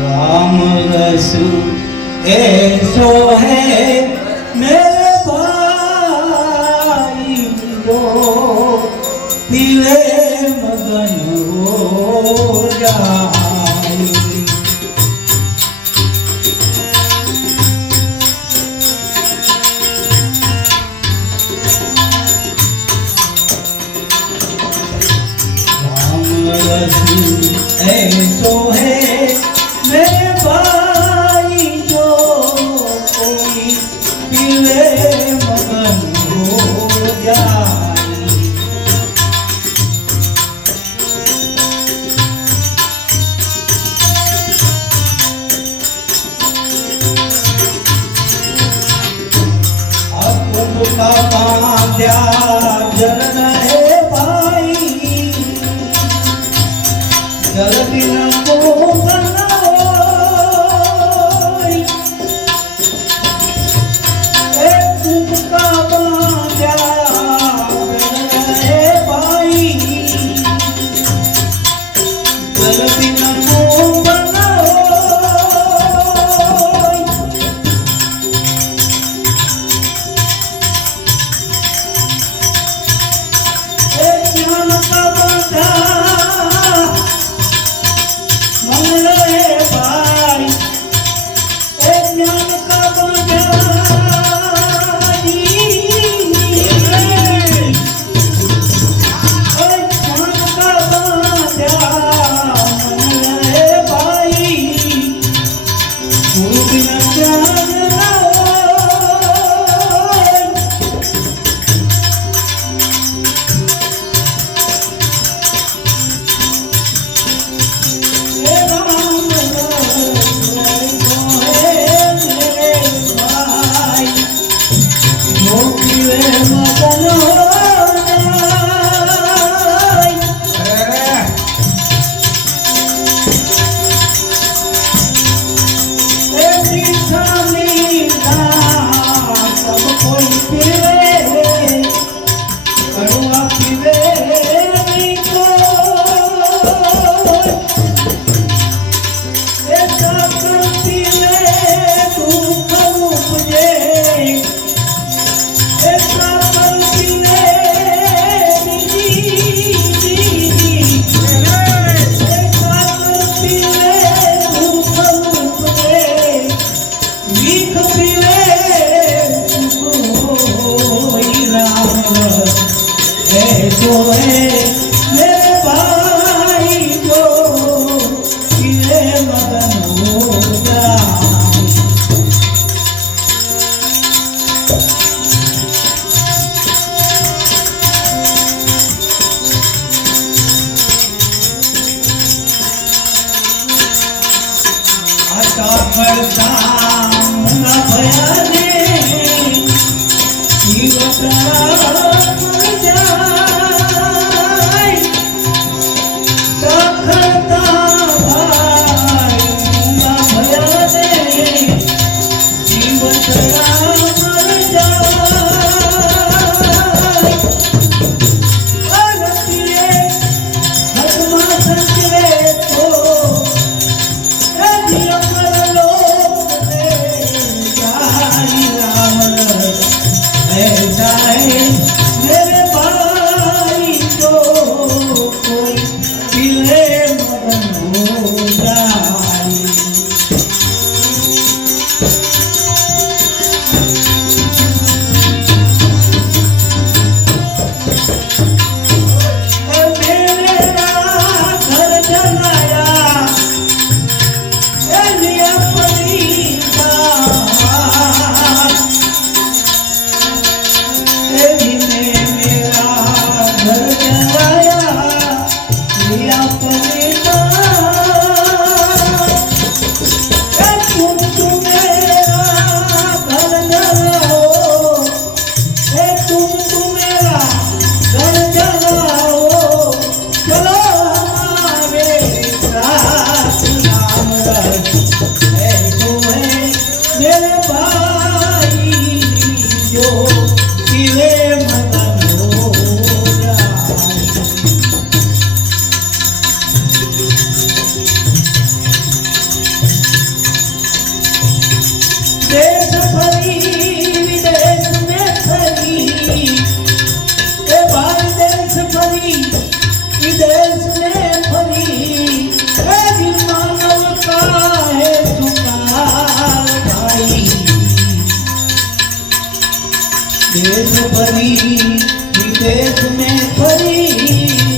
राम रसु ऐसो है मेरे भाई को पिले मगन हो जा ऐसो है मेरे भाई जो कोई मिले मगन हो जाए। आपको का बांध्या கருதின રે ગોરે नहीं विदेश में परी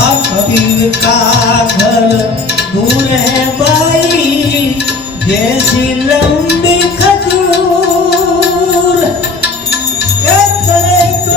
आप का घर दूर है भाई जैसी लंबी खजूर। एक तरह तो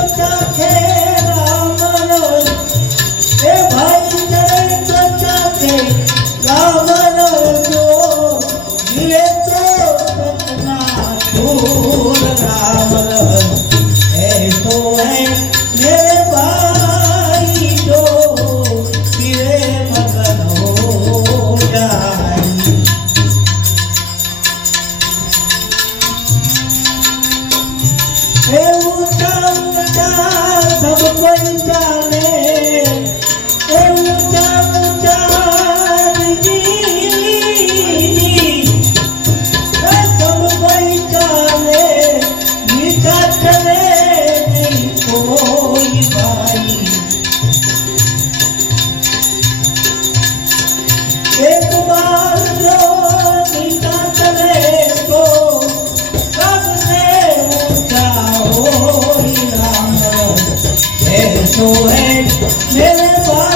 no end. Never